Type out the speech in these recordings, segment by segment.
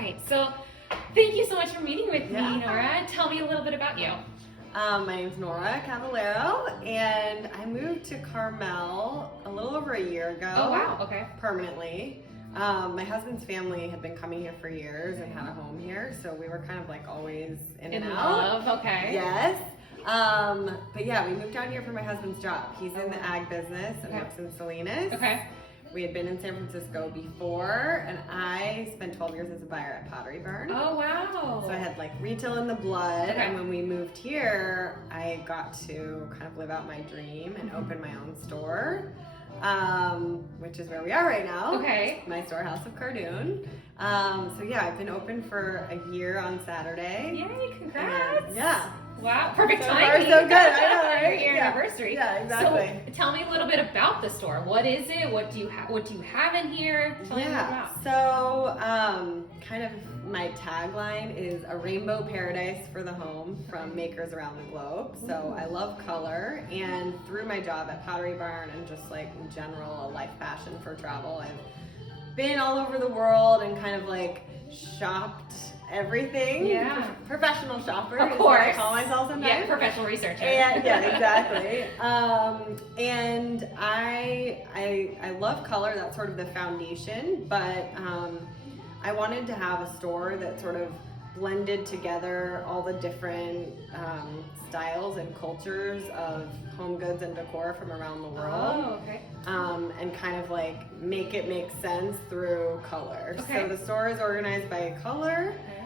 right. So thank you so much for meeting with me, Nora. Tell me a little bit about you. My name's Nora Cavallero, and I moved to Carmel a little over a year ago. Oh, wow. Okay. Permanently. My husband's family had been coming here for years and had a home here, so we were kind of like always in and out. Love, okay. Yes. But yeah, we moved down here for my husband's job. He's in the ag business and works in Salinas. Okay. We had been in San Francisco before, and I spent 12 years as a buyer at Pottery Barn. Oh, wow. So I had like retail in the blood, Okay. and when we moved here, I got to kind of live out my dream and open my own store, which is where we are right now. Okay. My store, House of Cardoon. So yeah, I've been open for a year on Saturday. Yay, congrats. And yeah. Wow, perfect So timing. far, so good. I know, right? Your Yeah. anniversary. Yeah, exactly. So tell me a little bit about the store. What is it? What do you have in here? Tell me about. So kind of my tagline is a rainbow paradise for the home from makers around the globe. So I love color, and through my job at Pottery Barn and just like in general a life passion for travel, I've been all over the world and kind of like shopped everything. Yeah. Professional shopper. Of is course. what I call myself sometimes. Yeah, professional researcher. And, yeah, exactly. And I love color. That's sort of the foundation. But I wanted to have a store that sort of blended together all the different styles and cultures of home goods and decor from around the world. Oh, okay. And kind of like make it make sense through color. Okay. So the store is organized by color. Okay.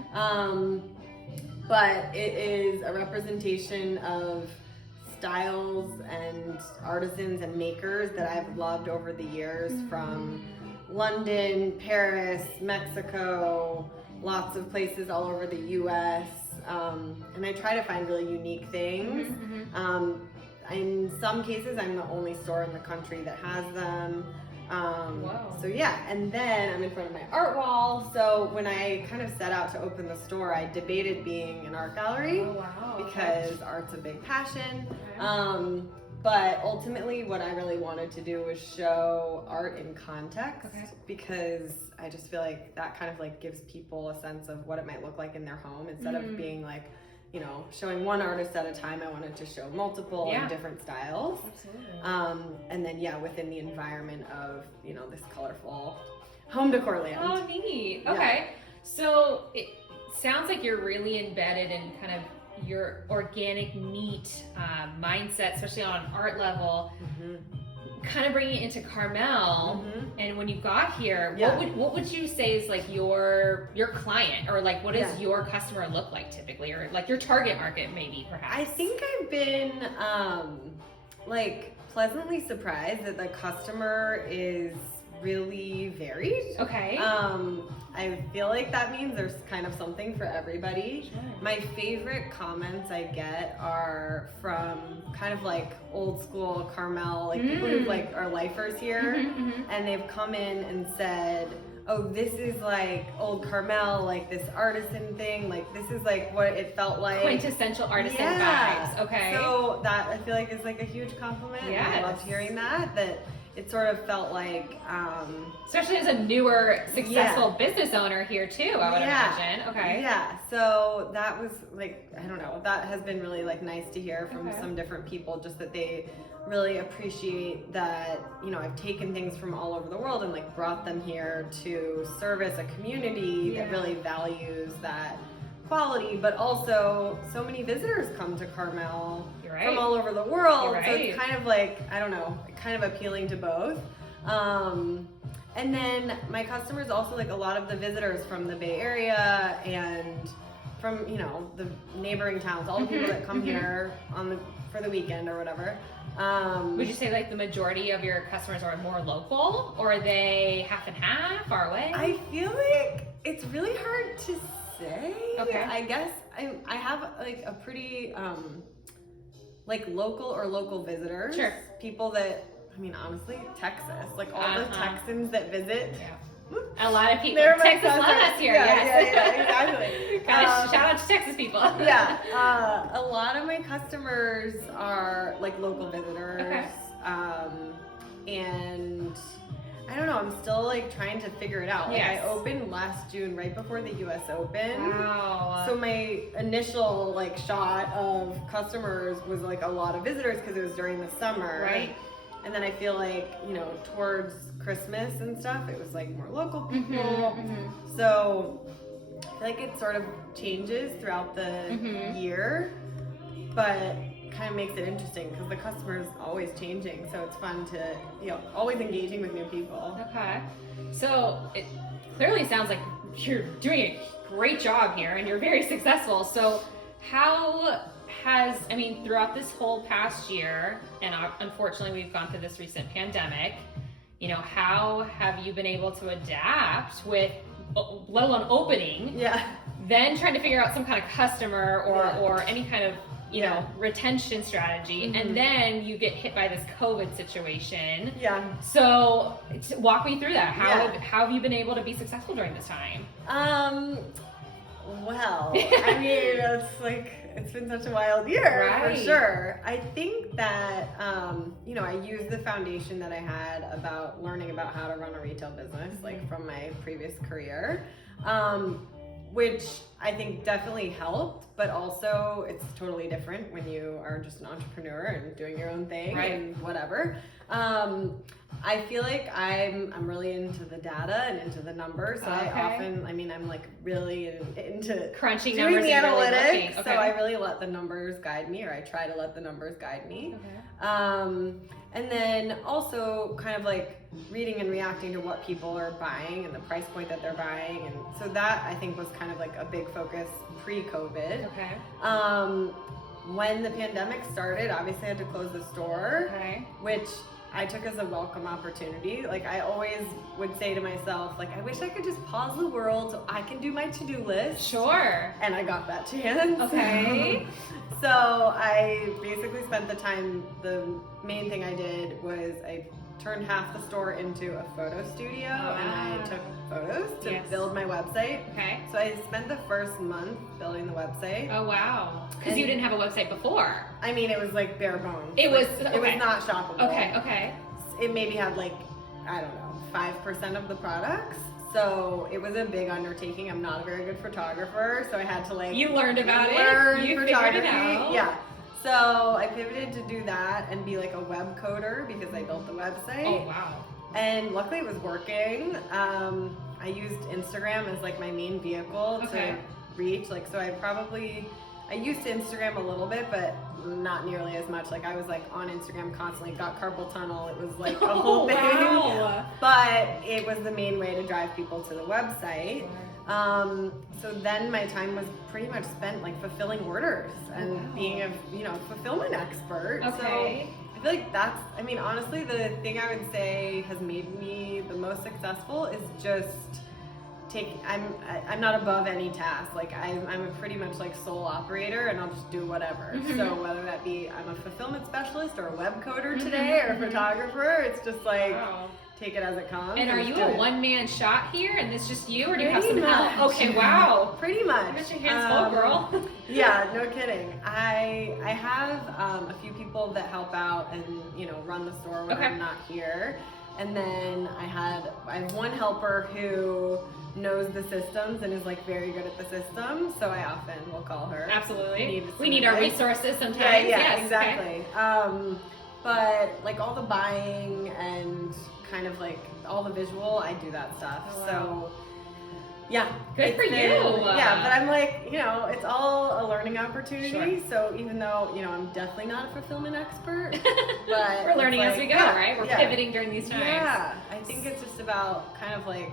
But it is a representation of styles and artisans and makers that I've loved over the years, from London, Paris, Mexico, lots of places all over the US. And I try to find really unique things. In some cases, I'm the only store in the country that has them. Wow. So yeah, and then I'm in front of my art wall. So when I kind of set out to open the store, I debated being an art gallery. Oh, wow. Because art's a big passion. Okay. But ultimately what I really wanted to do was show art in context, because I just feel like that kind of like gives people a sense of what it might look like in their home, instead of being like, you know, showing one artist at a time. I wanted to show multiple in different styles. Absolutely. And then within the environment of, you know, this colorful home decor land. Oh, neat. Okay. So it sounds like you're really embedded in kind of your organic, neat mindset, especially on an art level. Kind of bringing it into Carmel. And when you got here, what would you say is like your client, or like what does your customer look like typically, or like your target market maybe perhaps? I think I've been like pleasantly surprised that the customer is really varied. Okay. I feel like that means there's kind of something for everybody. Sure. My favorite comments I get are from kind of like old school Carmel, like people who like are lifers here, and they've come in and said, oh, this is like old Carmel, like this artisan thing, like this is like what it felt like. Quintessential artisan vibes. Okay. So that I feel like is like a huge compliment. Yes. And I loved hearing that it sort of felt like especially as a newer successful business owner here too, I would imagine. Okay. Yeah. So that was like, I don't know, that has been really like nice to hear from some different people, just that they really appreciate that, you know, I've taken things from all over the world and like brought them here to service a community that really values that quality, but also so many visitors come to Carmel from all over the world. So it's kind of like, I don't know, kind of appealing to both. And then my customers also, like a lot of the visitors from the Bay Area and from, you know, the neighboring towns, all the people that come here for the weekend or whatever. Would you say like the majority of your customers are more local, or are they half and half, far away? I feel like it's really hard to say. Okay. I guess I have like a pretty like local visitors. Sure. People that, I mean, honestly, Texas, like all the Texans that visit. A lot of people. They're my Texas love us here. Yeah, exactly. Gotta shout out to Texas people. A lot of my customers are like local visitors. Okay. And I don't know. I'm still like trying to figure it out. Like Yes. I opened last June, right before the U.S. Open. Wow. So my initial like shot of customers was like a lot of visitors because it was during the summer. Right. And then I feel like, you know, towards Christmas and stuff, it was like more local people. Mm-hmm. So I feel like it sort of changes throughout the year, but kind of makes it interesting because the customer's always changing. So it's fun to, you know, always engaging with new people. Okay. So it clearly sounds like you're doing a great job here and you're very successful. So how has, I mean, throughout this whole past year, and unfortunately we've gone through this recent pandemic, you know, how have you been able to adapt with, let alone opening, then trying to figure out some kind of customer or any kind of, you know, retention strategy, and then you get hit by this COVID situation. So walk me through that. How have you been able to be successful during this time? Well, I mean, it's been such a wild year, for sure. I think that, you know, I used the foundation that I had about learning about how to run a retail business, like from my previous career, which I think definitely helped, but also it's totally different when you are just an entrepreneur and doing your own thing and whatever. I feel like I'm really into the data and into the numbers. So I'm like really into crunching doing numbers the analytics. Really so I really let the numbers guide me, or I try to let the numbers guide me. And then also kind of like reading and reacting to what people are buying and the price point that they're buying. And so that I think was kind of like a big focus pre-COVID. When the pandemic started, obviously I had to close the store, which I took as a welcome opportunity. Like I always would say to myself, like, I wish I could just pause the world so I can do my to-do list. Sure. And I got that chance. Okay. So I basically spent the time, the main thing I did was I turned half the store into a photo studio and I took photos to build my website. So I spent the first month building the website. Oh wow. Because you didn't have a website before. I mean, it was like bare bones. It was not shoppable. Okay. It maybe had like, I don't know, 5% of the products. So it was a big undertaking. I'm not a very good photographer, so I had to like... You learned about it. You figured it out. Yeah. So I pivoted to do that and be like a web coder because I built the website. Oh wow. And luckily it was working. I used Instagram as like my main vehicle to reach. Like, so I used Instagram a little bit, but not nearly as much. Like I was like on Instagram constantly, got carpal tunnel. It was like a whole thing. Wow. But it was the main way to drive people to the website. So then my time was pretty much spent like fulfilling orders and being a, you know, fulfillment expert. So I feel like that's, I mean, honestly, the thing I would say has made me the most successful is just I'm not above any task. Like I'm a pretty much like sole operator and I'll just do whatever. So whether that be I'm a fulfillment specialist or a web coder today or a photographer, it's just like take it as it comes. And are you a one-man shot here and it's just you, or do you have some help? Okay, wow. Pretty much. I bet your hands full, girl. Yeah, no kidding. I have a few people that help out and, you know, run the store when I'm not here. And then I have one helper who knows the systems and is like very good at the system, so I often will call her. Absolutely. We need our resources sometimes. Yeah, exactly. But like all the buying and kind of like all the visual, I do that stuff. Oh, wow. So yeah, good for you. Yeah, but I'm like, you know, it's all a learning opportunity. So even though, you know, I'm definitely not a fulfillment expert, but we're learning as we go, right? We're pivoting during these times. Yeah, I think it's just about kind of like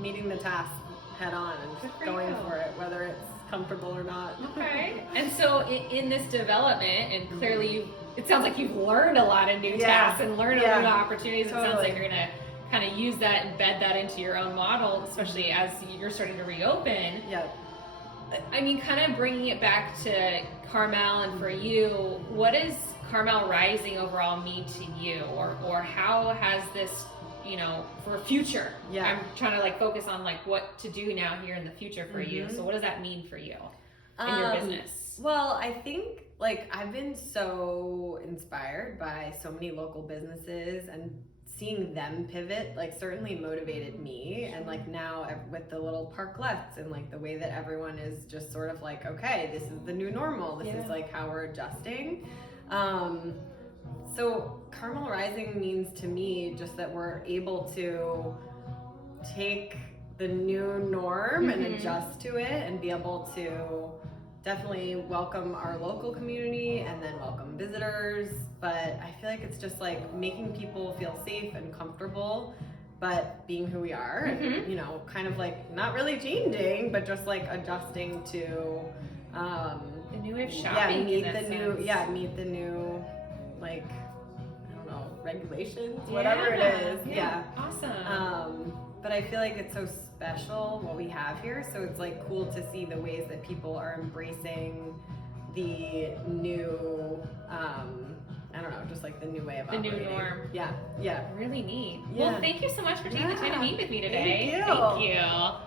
meeting the task head on and just going for it, whether it's comfortable or not. Okay. And so in this development, and clearly it sounds like you've learned a lot of new tasks and learned a lot of opportunities. It sounds like you're gonna kind of use that and bed that into your own model, especially as you're starting to reopen. I mean, kind of bringing it back to Carmel and for you, what does Carmel Rising overall mean to you, or how has this, you know, for future? I'm trying to like focus on like what to do now here in the future for you. So what does that mean for you in your business? Well, I think like I've been so inspired by so many local businesses and seeing them pivot like certainly motivated me. And like now with the little parklets and like the way that everyone is just sort of like, okay, this is the new normal, this is like how we're adjusting. So Carmel Rising means to me just that we're able to take the new norm and adjust to it and be able to definitely welcome our local community and then welcome visitors. But I feel like it's just like making people feel safe and comfortable, but being who we are and, you know, kind of like not really changing, but just like adjusting to the new way of shopping. Meet the new like, I don't know, regulations, whatever it is. Awesome. But I feel like it's so special what we have here. So it's like cool to see the ways that people are embracing the new, I don't know, just like the new way of operating. The new norm. Yeah. Really neat. Yeah. Well, thank you so much for taking the time to meet with me today. Thank you. Thank you.